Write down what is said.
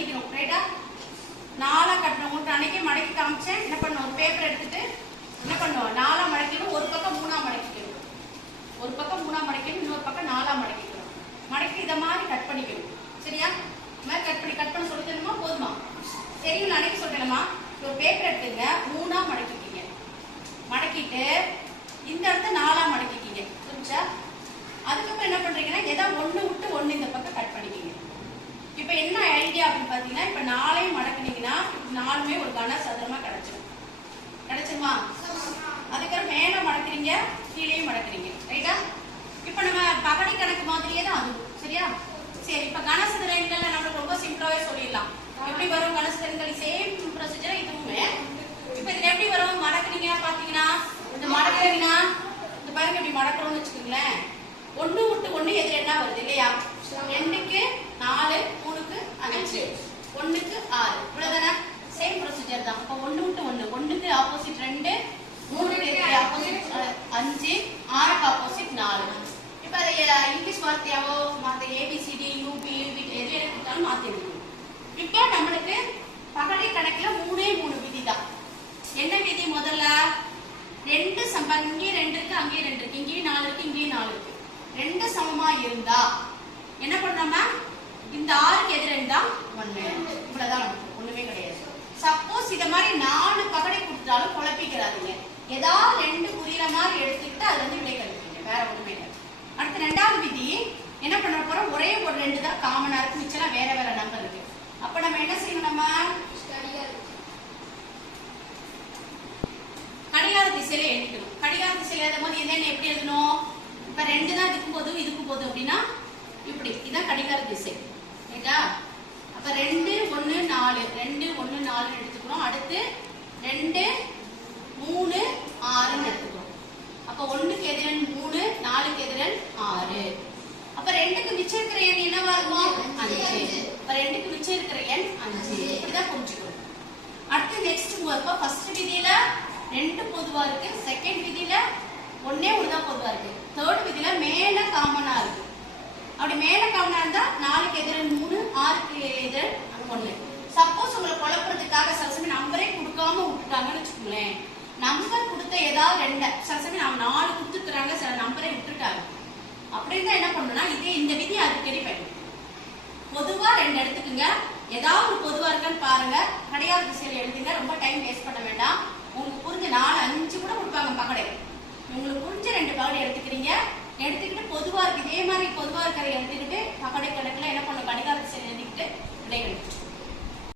பண்ணிக்கணும். ரைட்டா? நாலா கட்டணும். உங்களுக்கு அன்னைக்கே மடக்கி காமிச்சேன். என்ன பண்ணணும், ஒரு பேப்பர் எடுத்துட்டு என்ன பண்ணுவோம், நாலா மடக்கிடும். ஒரு பக்கம் மூணா மடக்கிக்கணும், ஒரு பக்கம் மூணா மடக்கிடும், இன்னொரு பக்கம் நாலா மடக்கிக்கணும். மடக்கி இதை மாதிரி கட் பண்ணிக்கணும். சரியா? இந்த மாதிரி கட் பண்ண சொல்லி தரணுமா? போதுமா? சரிங்களா? அன்னைக்கு சொல்றேன்மா, ஒரு பேப்பர் எடுத்துங்க, மூணா மடக்கிக்கிங்க. மடக்கிட்டு இந்த இடத்த நாலா மடக்கிக்கிங்க. புரிஞ்சா? அதுக்கப்புறம் என்ன பண்றீங்கன்னா, ஏதாவது ஒண்ணு விட்டு ஒண்ணு இந்த பக்கம் கட் பண்ணிக்கிங்க. இப்ப என்ன ஐடியா அப்படின்னு பாத்தீங்கன்னா, இப்ப நாளையும் மடக்குனீங்கன்னா நாலுமே ஒரு கன சதுரமா கிடைச்சிடும். கிடைச்சிருமா? அதுக்கப்புறம் மேல மடக்குறீங்க, கீழேயும் மடக்குறீங்க. ரைட்டா? இப்ப நம்ம பகடை கணக்கு மாதிரியே தான் அது. சரியா? சரி, இப்ப கனசதுர எண்கள் நம்மளுக்கு ரொம்ப சிம்பிளாவே சொல்லிடலாம். எப்படி வரும் கனசதுர எண்கள்? சேம் ப்ரொசீஜர் இதுவுமே. இப்ப இதுல எப்படி வரும்? மடக்குனீங்க பாத்தீங்கன்னா, இந்த மடக்குறீங்கன்னா இந்த பாருங்க, இப்படி மடக்குறோம்னு வச்சுக்கோங்களேன், ஒண்ணு விட்டு ஒண்ணு எதிர என்ன வருது இல்லையா? 2க்கு 4, 3க்கு 5, 1க்கு 6. இவ்வளவுதானே? சேம் ப்ரொசீஜர் தான். அப்ப ஒண்ணு விட்டு ஒண்ணு, 1க்கு ஆப்போசிட் 2, 3க்கு ஆப்போசிட் 5, 6க்கு ஆப்போசிட் 4. இப்ப அதை இங்கிலீஷ் வார்த்தையாவோ மற்ற ABCD UP எது எடுத்தாலும் மாத்தி எடுக்கணும். இப்ப நம்மளுக்கு பகடை கணக்குல 3 விதி தான். என்ன விதி? முதல்ல 2 சமம், இங்கே 2 இருக்கு, அங்கே 2 இருக்கு, இங்கேயும் 4 இருக்கு, இங்கேயும் 4 இருக்கு. 2 சமமா இருந்தா என்ன பண்ணோம்னா, இந்த 6க்கு எதிர இருந்தா 1. இவ்வளவுதான், ஒண்ணுமே கிடையாது. சப்போஸ் இத மாதிரி 4 பகடை கொடுத்தாலும் குழப்பிக்கிறாதீங்க. ஏதாவது 2 புரியுற மாதிரி எடுத்துக்கிட்டு அது வந்து விடை கழிப்பீங்க, வேற ஒண்ணுமே இல்லை. அடுத்து 2வது விதி என்ன பண்ண போறோம், ஒரே ஒரு 2 தான் காமனா இருக்கு, மிச்சம் வேற வேற நம்பர் இருக்கு. அப்ப நம்ம என்ன செய்யணும், நம்ம கடிகார திசையில எழுதிக்கணும். கடிகார திசையில எழுதும் போது என்னன்னு எப்படி எழுதணும்? இப்ப 2 தான் இதுக்கும் போதும் அப்படின்னா இப்படி, இதான் கடிகார திசை. ரைட்டா? அப்ப 2 1 4, 2 1 4 எடுத்துக்கிறோம். அடுத்து 2 3 6 எடுத்துக்கிறோம். அப்ப 1க்கு எதிரன் 3, 4க்கு எதிரன் 6. அப்ப 2க்கு மிச்சம் இருக்கிற எண் என்னவா இருக்கும்? 5. அப்ப 2க்கு மிச்சம் இருக்கிற எண் 5. இப்படிதான் புரிஞ்சுக்கணும். அடுத்து நெக்ஸ்ட் இப்ப ஃபர்ஸ்ட் விதியில 2 பொதுவா இருக்கு, செகண்ட் விதியில 1 தான் பொதுவா இருக்கு, தேர்ட் விதியில மேல காமனா இருக்கு. அப்படி மேல காமனா இருந்தா 4க்கு எதிரன் 3, 6க்கு எதிரன் 1. சப்போஸ் உங்களை குழப்பறதுக்காக சில சமயம் நம்பரே கொடுக்காம விட்டுட்டாங்கன்னு வச்சுக்கோங்களேன், நம்பர் கொடுத்த ஏதாவது 2, சில சமயம் நம்ம 4 கொடுத்துக்கிறாங்க, சில நம்பரே விட்டுட்டாங்க. அப்படின்னா என்ன பண்ணணும்னா, இதே இந்த விதி அடிக்கடி பயன்படும். பொதுவா 2 எடுத்துக்குங்க, ஏதாவது ஒரு பொதுவா இருக்கான்னு பாருங்க, கடிகார திசையில எழுதுங்க, ரொம்ப டைம் வேஸ்ட் பண்ண வேண்டாம். உங்களுக்கு புரிஞ்ச 4 5 கூட கொடுப்பாங்க பகடை, உங்களுக்கு புரிஞ்ச 2 பகடை எடுத்துக்கிறீங்க. எடுத்துக்கிட்டு பொதுவா இருக்கு, இதே மாதிரி பொதுவா இருக்கிற எடுத்துக்கிட்டு பகடை கணக்குல என்ன பண்ணும், கடிகார திசையில